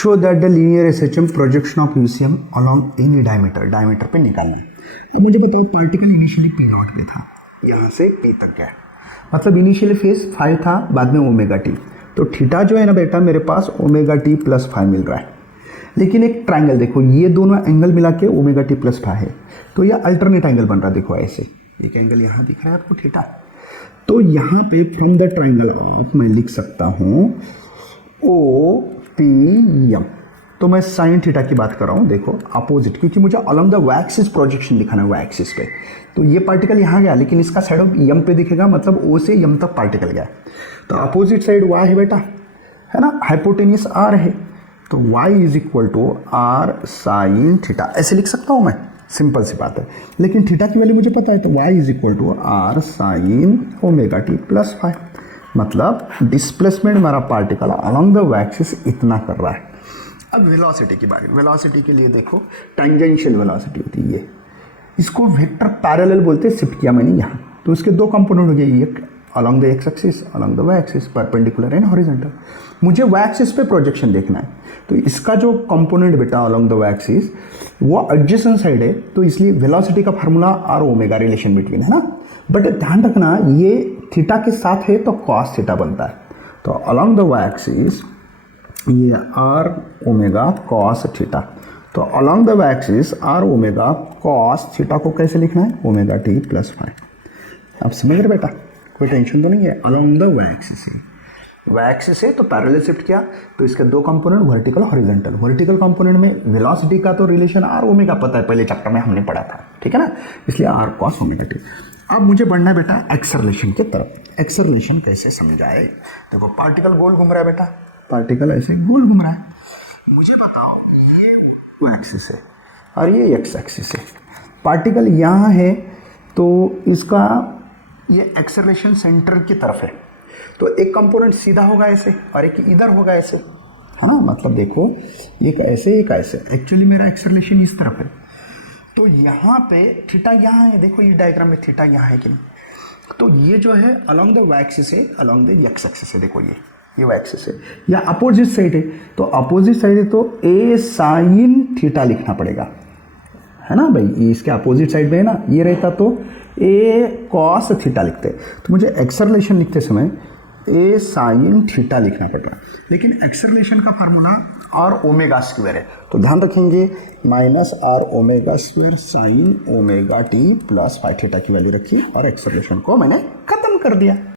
Show that the linear SHM projection of UCM along any diameter, diameter पे निकालना है। अब मुझे बताओ पार्टिकल इनिशियली पी नॉट पे था, यहाँ से पी तक गया, मतलब इनिशियली फेज 5 था, बाद में ओमेगा टी, तो थीटा जो है ना बेटा मेरे पास ओमेगा टी प्लस 5 मिल रहा है। लेकिन एक ट्राइंगल देखो, ये दोनों एंगल मिला के ओमेगा टी प्लस 5 है, तो ये अल्टरनेट एंगल बन रहा है। देखो ऐसे एक एंगल यहाँ दिख रहा है आपको थीटा, तो यहाँ पे फ्रॉम द ट्राइंगल ऑफ मैं लिख सकता हूँ ओ पी एम, तो मैं साइन थीटा की बात कर रहा हूँ। देखो अपोजिट, क्योंकि मुझे along the Y axis projection दिखाना है, वाई एक्सिस पे, तो ये पार्टिकल यहाँ गया, लेकिन इसका साइड ऑफ यम पे दिखेगा, मतलब ओ से यम तक पार्टिकल गया, तो अपोजिट साइड वाई है बेटा, है ना, हाइपोटेनियस आर है, तो Y is equal to R sine theta, ऐसे लिख सकता हूँ मैं, सिंपल सी बात है। लेकिन थीटा की वैल्यू मुझे पता है, तो Y is equal to R sine omega T plus 5, मतलब डिस्प्लेसमेंट हमारा particle along the Y axis इतना कर रहा है। अब वेलोसिटी की बारी, वेलोसिटी के लिए देखो टेंजेंशियल वेलोसिटी होती है ये, इसको वेक्टर पैरेलल बोलते हैं, शिफ्ट किया मैंने यहाँ, तो इसके दो कंपोनेंट हो गए, एक along the X axis, along the Y axis, perpendicular and horizontal. मुझे वाई एक्सिस पे प्रोजेक्शन देखना है, तो इसका जो कंपोनेंट बेटा अलॉन्ग द वाई एक्सिस वो एडजेसेंट साइड है, तो इसलिए वेलोसिटी का formula R omega, relation between, है ना। बट ध्यान रखना ये थीटा के साथ है तो कॉस थीटा बनता है, तो अलॉन्ग द वाई एक्सिस ये आर ओमेगा कॉस थीटा, तो along the Y axis R omega cos theta को कैसे लिखना है, ओमेगा टी प्लस 5। आप समझ रहे बेटा, कोई टेंशन तो नहीं है। अलॉन्ग द वाई एक्सिस है, वाई एक्सिस है तो पैरेलल शिफ्ट किया, तो इसके दो component vertical horizontal, vertical component में वेलोसिटी का तो रिलेशन आर ओमेगा पता है, पहले चैप्टर में हमने पढ़ा था, ठीक है ना, इसलिए आर कॉस ओमेगा टी। अब मुझे बढ़ना है बेटा एक्सेलरेशन की तरफ। एक्सेलरेशन कैसे समझाए, देखो पार्टिकल गोल घूम रहा है बेटा, पार्टिकल ऐसे गोल घूम रहा है, मुझे बताओ ये वाई एक्सिस है और ये एक्स एक्सिस है, पार्टिकल यहाँ है तो इसका ये एक्सेलरेशन सेंटर की तरफ है, तो एक कंपोनेंट सीधा होगा ऐसे और एक इधर होगा ऐसे, है ना, मतलब देखो एक ऐसे एक ऐसे, एक्चुअली मेरा एक्सेलरेशन इस तरफ है, तो यहाँ पे थीटा यहाँ है, देखो ये डायग्राम में थीटा यहाँ है कि नहीं, तो ये जो है अलॉन्ग द वाई एक्सिस है, अलॉन्ग द एक्स एक्सिस है, देखो ये वाई एक्सिस है, या अपोजिट साइड है, तो अपोजिट साइड है तो ए साइन थीटा लिखना पड़ेगा, है ना भाई, ये इसके अपोजिट साइड में है ना, ये रहता तो ए कॉस थीटा लिखते, तो मुझे एक्सेलरेशन लिखते समय ए साइन थीटा लिखना पड़ रहा है, लेकिन एक्सेलरेशन का फार्मूला आर ओमेगा स्क्वायर है, तो ध्यान रखेंगे minus R omega square sine omega T plus 5 theta की वैल्यू रखी और एक्सेलरेशन को मैंने खत्म कर दिया।